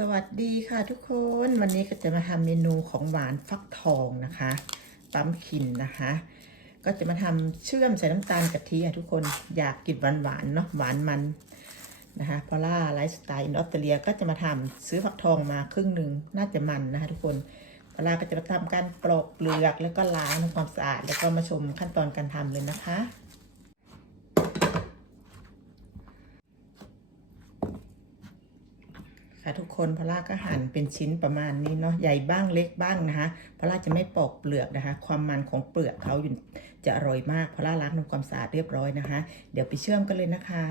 สวัสดีค่ะทุกคนวันนี้ก็จะมาทำเมนูของหวานฟักทองนะคะปั๊มคินนะคะ ก็จะมาทำเชื่อมใส่น้ำตาลกะทิอะทุกคนอยากกินหวานหวานเนาะหวานมันนะคะพอล่าไลฟ์สไตล์อินออสเตรเลียก็จะมาทำซื้อฟักทองมาครึ่งหนึ่งน่าจะมันนะคะทุกคนพอล่าก็จะมาทำการปลอกเปลือกแล้วก็ล้างทำความสะอาด แล้วก็มาชมขั้นตอนการทำเลยนะคะ ค่ะทุกคนพอล่าก็หั่นเป็นชิ้นประมาณนี้เนาะใหญ่บ้างเล็กบ้างนะคะพอล่าจะไม่ปอกเปลือกนะคะ ความมันของเปลือกเขาอยู่จะอร่อยมากพอล่าล้างทำความสะอาดเรียบร้อยนะคะ เดี๋ยวไปเชื่อมกันเลยนะคะ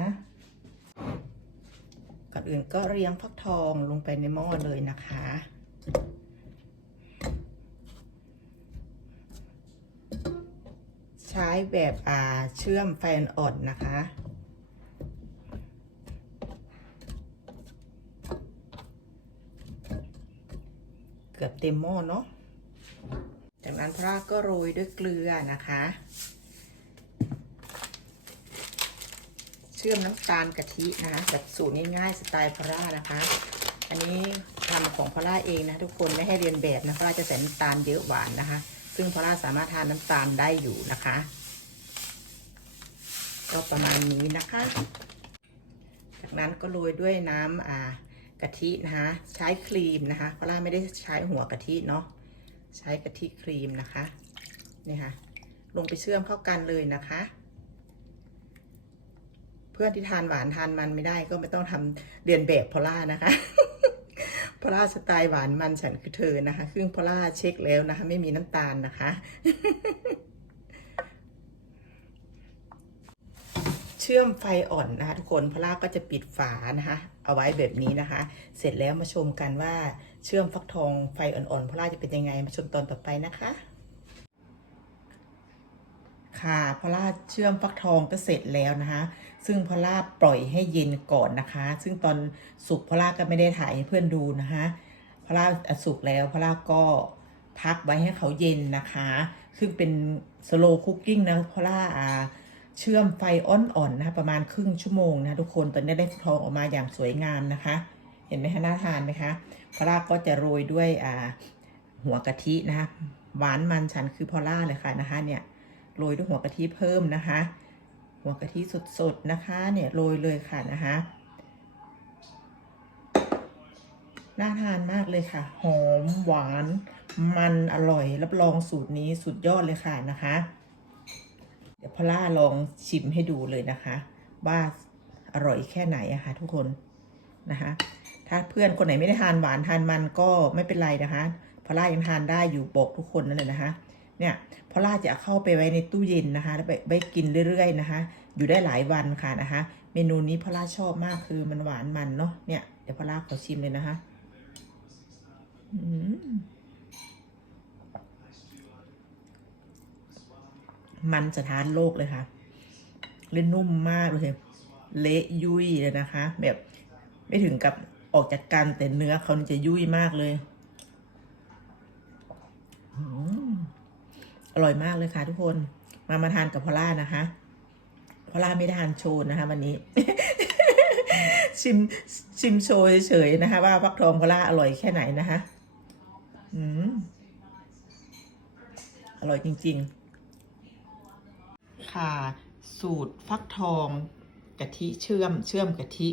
ก่อนอื่นก็เรียงฟักทองลงไปในหม้อเลยนะคะใช้แบบอ่าเชื่อมไฟอ่อนนะคะ เกือบเต็มหม้อเนาะ จากนั้นพระก็โรยด้วยเกลือนะคะ เชื่อมน้ำตาลกะทินะคะแบบสูตรง่ายๆสไตล์พระนะคะ อันนี้ทำของพระเองนะทุกคนไม่ให้เรียนแบบนะพระจะใส่น้ำตาลเยอะหวานนะคะ ซึ่งพระสามารถทานน้ำตาลได้อยู่นะคะ ก็ประมาณนี้นะคะ จากนั้นก็โรยด้วยน้ำอ่าะทินะคะใช้ครีมนะคะเพราะล่าไม่ได้ใช้หัวกะทิเนาะใช้กะทิครีมนะคะนี่ค่ะลงไปเชื่อมเข้ากันเลยนะคะ เพื่อนที่ทานหวานทานมันไม่ได้ก็ไม่ต้องทำเรียนแบบพอล่านะคะพอล่าสไตล์หวานมันฉันคือเธอนะคะซึ่งพอล่าเช็คแล้วนะคะ ไม่มีน้ำตาลนะคะ ชื่อมไฟอ่อนนะคะทุกคนพลาก็จะปิดฝานะคะเอาไว้แบบนี้นะคะ เสร็จแล้วมาชมกันว่าเชื่อมฟักทองไฟอ่อนๆพลาจะเป็นยังไงมาชมตอนต่อไปนะคะ ค่ะพลาเชื่อมฟักทองก็เสร็จแล้วนะคะ ซึ่งพลาปล่อยให้เย็นก่อนนะคะ ซึ่งตอนสุกพลาก็ไม่ได้ถ่ายให้เพื่อนดูนะคะพลาสุกแล้วพลาก็พักไว้ให้เขาเย็นนะคะ ซึ่งเป็นสโลว์คุกกิ้งนะพลาอ่า เชื่อมไฟอ่อนๆนะคะประมาณครึ่งชั่วโมงนะทุกคนตอนนี้ได้ทองออกมาอย่างสวยงามนะคะ เห็นไหมคะน่าทานไหมคะพอล่าก็จะโรยด้วยอ่าหัวกะทินะคะหวานมันฉันคือพอล่าเลยค่ะนะคะเนี่ยโรยด้วยหัวกะทิเพิ่มนะคะ หัวกะทิสดๆนะคะเนี่ยโรยเลยค่ะนะคะน่าทานมากเลยค่ะ หอมหวาน มันอร่อยรับรองสูตรนี้สุดยอดเลยค่ะนะคะ ดี๋ยวพอล่าลองชิมให้ดูเลยนะคะ ว่าอร่อยแค่ไหนอะคะทุกคนนะคะ ถ้าเพื่อนคนไหนไม่ได้ทานหวานทานมันก็ไม่เป็นไรนะคะพอล่ายังทานได้อยู่บอกทุกคนนั่นเลยนะคะ เนี่ยพอล่าจะเข้าไปไว้ในตู้เย็นนะคะ แล้วไปไปกินเรื่อยๆนะคะ อยู่ได้หลายวันค่ะนะคะ เมนูนี้พอล่าชอบมากคือมันหวานมันเนาะเนี่ยเดี๋ยวพอล่าขอชิมเลยนะคะ อืม มันสถานโลกเลยค่ะเล่นนุ่มมากเลยเละยุ่ยเลยนะคะ แบบไม่ถึงกับออกจากกันแต่เนื้อเขาจะยุ่ยมากเลยอืมอร่อยมากเลยค่ะทุกคนมามาทานกับพอล่านะคะพอล่าไม่ได้ทานโชว์นะคะ วันนี้ ชิมชิมโชว์เฉยๆนะคะ ว่าฟักทองพอล่าอร่อยแค่ไหนนะคะ อืมอร่อยจริง ๆ ค่ะสูตรฟักทองกะทิเชื่อมเชื่อมกะทิ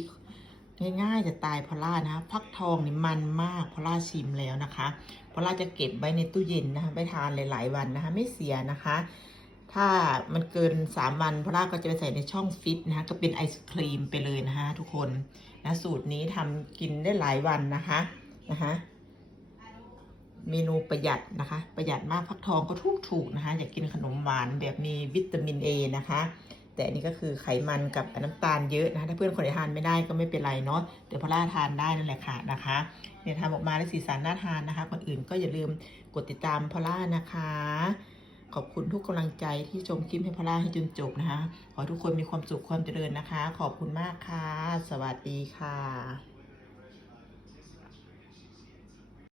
ง่ายๆจะตายพอล่านะคะฟักทองนี่มันมากพอล่าชิมแล้วนะคะพอล่าจะเก็บไว้ในตู้เย็นนะคะไปทานหลาย ๆ วันนะคะ ไม่เสียนะคะ ถ้ามันเกิน3วันพอล่าก็จะไปใส่ในช่องฟิตนะคะก็เป็นไอศครีมไปเลยนะคะทุกคนนะสูตรนี้ทำกินได้หลายวันนะคะนะคะ เมนูประหยัดนะคะ ประหยัดมากฟักทองก็ถูกถูกนะคะ อยากกินขนมหวานแบบมีวิตามินเอนะคะ แต่อันนี้ก็คือไขมันกับน้ำตาลเยอะนะคะถ้าเพื่อนคนไหนทานไม่ได้ก็ไม่เป็นไรเนาะเดี๋ยวพอล่าทานได้นั่นแหละค่ะนะคะเนี่ยทำออกมาได้สีสันน่าทานนะคะคนอื่นก็อย่าลืมกดติดตามพอล่านะคะ ขอบคุณทุกกำลังใจที่ชมคลิปให้พอล่าให้จนจบนะคะ ขอทุกคนมีความสุขความเจริญนะคะ ขอบคุณมากค่ะ สวัสดีค่ะ